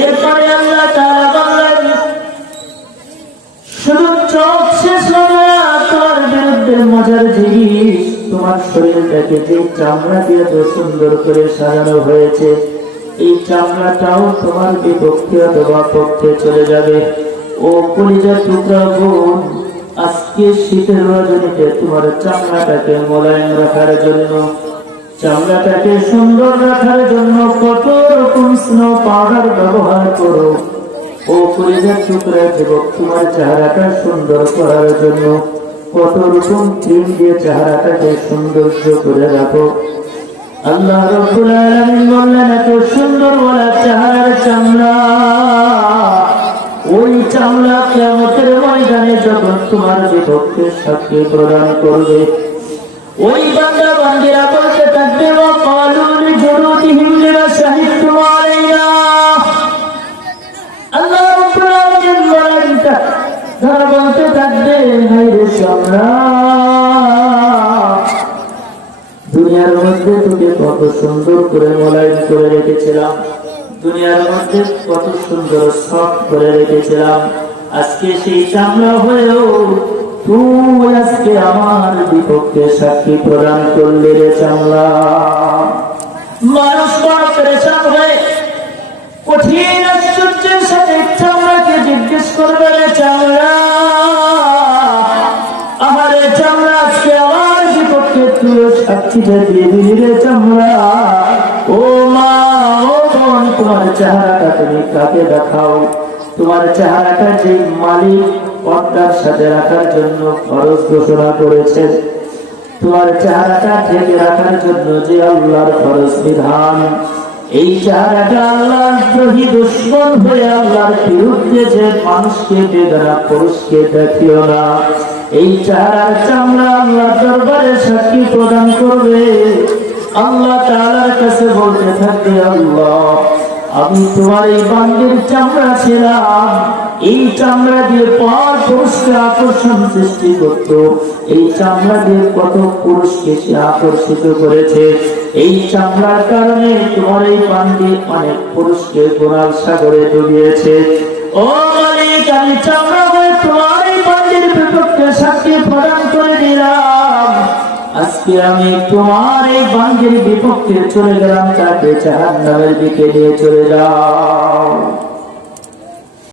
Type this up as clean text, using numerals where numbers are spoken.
এরপরে আল্লাহ তাআলা বললেন, শুধু চোখ শেষ হবে না, তোমার বিরুদ্ধে মজার জিনিস, তোমার শরীরটাকে যে চামড়া দিয়ে তো সুন্দর করে সাজানো হয়েছে, এই চামড়াটাও তোমার বিপক্ষে অথবা পক্ষে চলে যাবে। ও কলিজার টুকরা বোন, আজকে শীতের রজনীতে তোমার চামড়াটাকে মোলায়েম রাখার জন্য, চামড়াটাকে সুন্দর রাখার জন্য কত রকম স্নো পাউডার ব্যবহার করো। ও কলিজার টুকরা যুবক, তোমার চেহারাটা সুন্দর করার জন্য কত রকম ক্রিম দিয়ে চেহারাটাকে সৌন্দর্য করে রাখো। আল্লাহ রাব্বুল আলামিন বললেন, এত সুন্দর ওলা চেহারার চামড়া, ওই চামড়া কিয়ামতের ময়দানে যখন তোমার বিপক্ষে সাক্ষী প্রদান করবে, ওই বান্দা বান্দিরা বলতে থাকবে, ওয়াকালু লিজুলুদিহিম লিমা শাহিদতুম আলাইনা। আল্লাহ রাব্বুল আলামিন বলেন, তারা বলতে থাকবে, হায় রে চামড়া, দুনিয়ার মধ্যে তোকে কত সুন্দর করে মোলায়েম করে রেখেছিলাম, দুনিয়ার মধ্যে কত সুন্দর সফট করে রেখেছিলাম, আজকে সেই চামড়া হয়েও তুই আজকে আমার বিপক্ষে সাক্ষী প্রদান করলে রে চামড়া। মানুষ বড় পরেশান হয়ে কঠিন আশ্চর্যের সাথে চামড়াকে জিজ্ঞেস করবে, রে চামড়া, আমারে চামড়া, আজকে আমার বিপক্ষে তুই সাক্ষীটা দিয়ে দিলি রে চামড়া। ও মা, ও বোন, তোমার চেহারাটা তুমি কাকে দেখাও? তোমার চেহারাটা যে মালিক পর্দার সাথে রাখার জন্য ফরজ ঘোষণা করেছে, তোমার চেহারাটা ঢেকে রাখার জন্য যে আল্লাহর ফরজ বিধান, এই চেহারাটা আল্লাহর দ্রোহী দুশমন হয়ে আল্লাহর বিরুদ্ধে যে মানুষকে বেদনা পুরুষকে দেখিও না, এই চেহারার চামড়া আল্লাহ দরবারে সাক্ষী প্রদান করবে। আল্লাহ তাআলার কাছে বলতে থাকবে, আল্লাহ, আমি তোমার এই বান্দির চামড়া ছিলাম, এই চামড়া দিয়ে পর পুরুষকে আকর্ষণ সৃষ্টি করত, এই চামড়া দিয়ে কত পুরুষকে সে আকর্ষিত করেছে, এই চামড়ার কারণে তোমার এই বান্দি অনেক পুরুষকে গুনার সাগরে ডুবিয়েছে। ও মালিক, আমি চামড়া হয়ে তোমার এই বান্দির বিপক্ষে সাক্ষী প্রদান করে দিলাম, আজকে আমি তোমার এই বান্দির বিপক্ষে চলে গেলাম, তাকে জাহান্নামের দিকে নিয়ে চলে যাও।